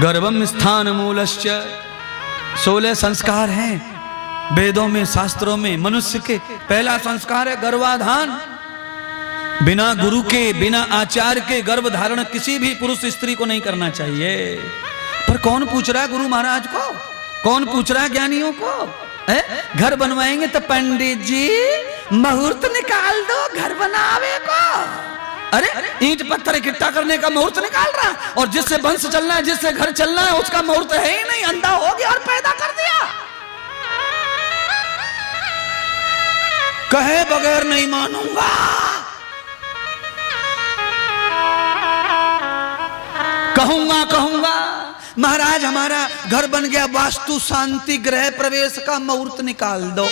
गर्भम स्थान मूलश्च। 16 संस्कार हैं वेदों में, शास्त्रों में। मनुष्य के पहला संस्कार है गर्भाधान। बिना गुरु के, बिना आचार्य के गर्भ धारण किसी भी पुरुष स्त्री को नहीं करना चाहिए। पर कौन पूछ रहा है गुरु महाराज को, कौन पूछ रहा है ज्ञानियों को? घर बनवाएंगे तो पंडित जी मुहूर्त निकाल दो घर बनावे को। अरे ईंट पत्थर इकट्ठा करने का मुहूर्त निकाल रहा, और जिससे वंश चलना है, जिससे घर चलना है, उसका मुहूर्त है ही नहीं। अंधा हो गया और पैदा कर दिया। कहे बगैर नहीं मानूंगा। कहूंगा कहूंगा महाराज हमारा घर बन गया, वास्तु शांति गृह प्रवेश का मुहूर्त निकाल दो।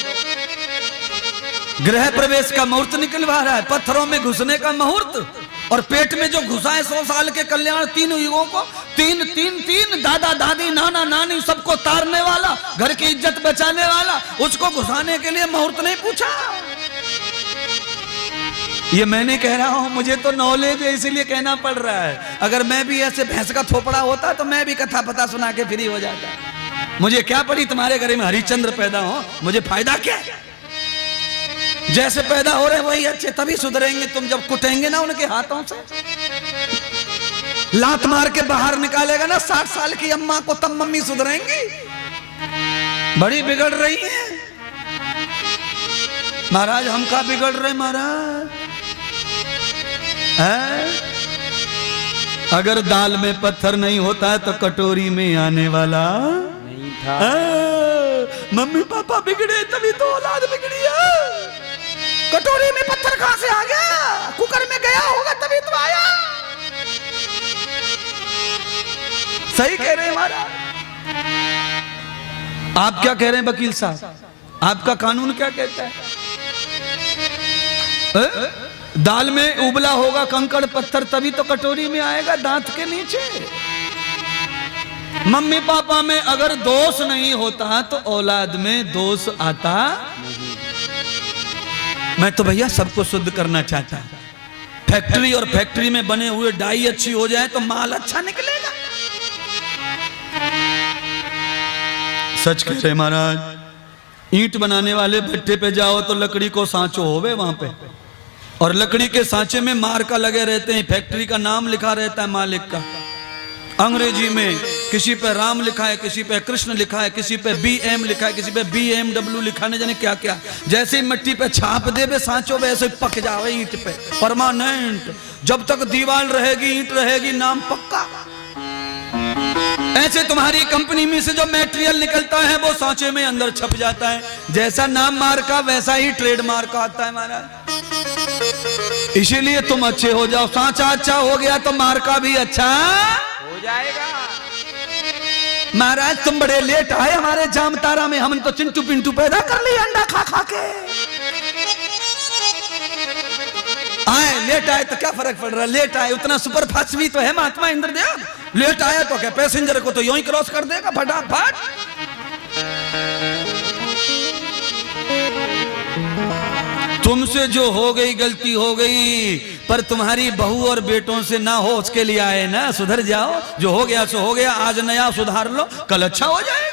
गृह प्रवेश का मुहूर्त निकलवा रहा है, पत्थरों में घुसने का मुहूर्त, और पेट में जो घुसा है 100 साल के कल्याण, 3 युगों को, 3 दादा दादी नाना नानी सबको तारने वाला, घर की इज्जत बचाने वाला, उसको घुसाने के लिए मुहूर्त नहीं पूछा। ये मैंने कह रहा हूं, मुझे तो नॉलेज है इसीलिए कहना पड़ रहा है। अगर मैं भी ऐसे भैंस का थोपड़ा होता तो मैं भी कथा पता सुना के फ्री हो जाता। मुझे क्या पड़ी तुम्हारे घर में हरिश्चंद्र पैदा हो, मुझे फायदा क्या? जैसे पैदा हो रहे वही अच्छे, तभी सुधरेंगे। तुम जब कुटेंगे ना उनके हाथों से, लात मार के बाहर निकालेगा ना 60 साल की अम्मा को, तब मम्मी सुधरेंगी। बड़ी बिगड़ रही है महाराज। हम का बिगड़ रहे महाराज? अगर दाल में पत्थर नहीं होता है तो कटोरी में आने वाला नहीं था। मम्मी पापा बिगड़े तभी तो औलाद बिगड़ी है। कटोरी में पत्थर कहां से आ गया? कुकर में गया होगा तभी तो आया। सही कह रहे हैं महाराज। आप क्या कह रहे हैं वकील साहब? आपका कानून क्या कहता है? दाल में उबला होगा कंकड़ पत्थर तभी तो कटोरी में आएगा, दांत के नीचे। मम्मी पापा में अगर दोष नहीं होता तो औलाद में दोष आता। मैं तो भैया सबको शुद्ध करना चाहता हूं। फैक्ट्री और फैक्ट्री में बने हुए डाई अच्छी हो जाए तो माल अच्छा निकलेगा। सच कह रहे महाराज। ईंट बनाने वाले भट्टे पे जाओ तो लकड़ी को सांचो होवे वहां पे, और लकड़ी के सांचे में मार्का लगे रहते हैं, फैक्ट्री का नाम लिखा रहता है मालिक का। अंग्रेजी में किसी पे राम लिखा है, किसी पे कृष्ण लिखा है, किसी पे BM लिखा है, किसी पे BMW लिखा है, जाने क्या क्या। जैसे ही मिट्टी पे छाप देवे सांचो वैसे ही पक जावे ईंट पे, परमानेंट। जब तक दीवार रहेगी ईंट रहेगी, नाम पक्का। ऐसे तुम्हारी कंपनी में से जो मटेरियल निकलता है वो सांचे में अंदर छप जाता है। जैसा नाम मार्का वैसा ही ट्रेड मार्क आता है महाराज। इसीलिए तुम अच्छे हो जाओ। सांचा अच्छा हो गया तो मार्का भी अच्छा हो जाएगा। महाराज तुम बड़े लेट आए हमारे जामतारा में। हमने तो चिंटू पिंटू पैदा कर लिया अंडा खा खा के। आए लेट आए तो क्या फर्क पड़ रहा है? लेट आए, उतना सुपर फास्ट भी तो है महात्मा इंद्रदेव। लेट आया तो क्या पैसेंजर को तो यूं ही क्रॉस कर देगा फटाफट। तुमसे जो हो गई गलती हो गई, पर तुम्हारी बहू और बेटों से ना हो उसके लिए आए ना। सुधर जाओ, जो हो गया सो हो गया। आज नया सुधार लो, कल अच्छा हो जाए।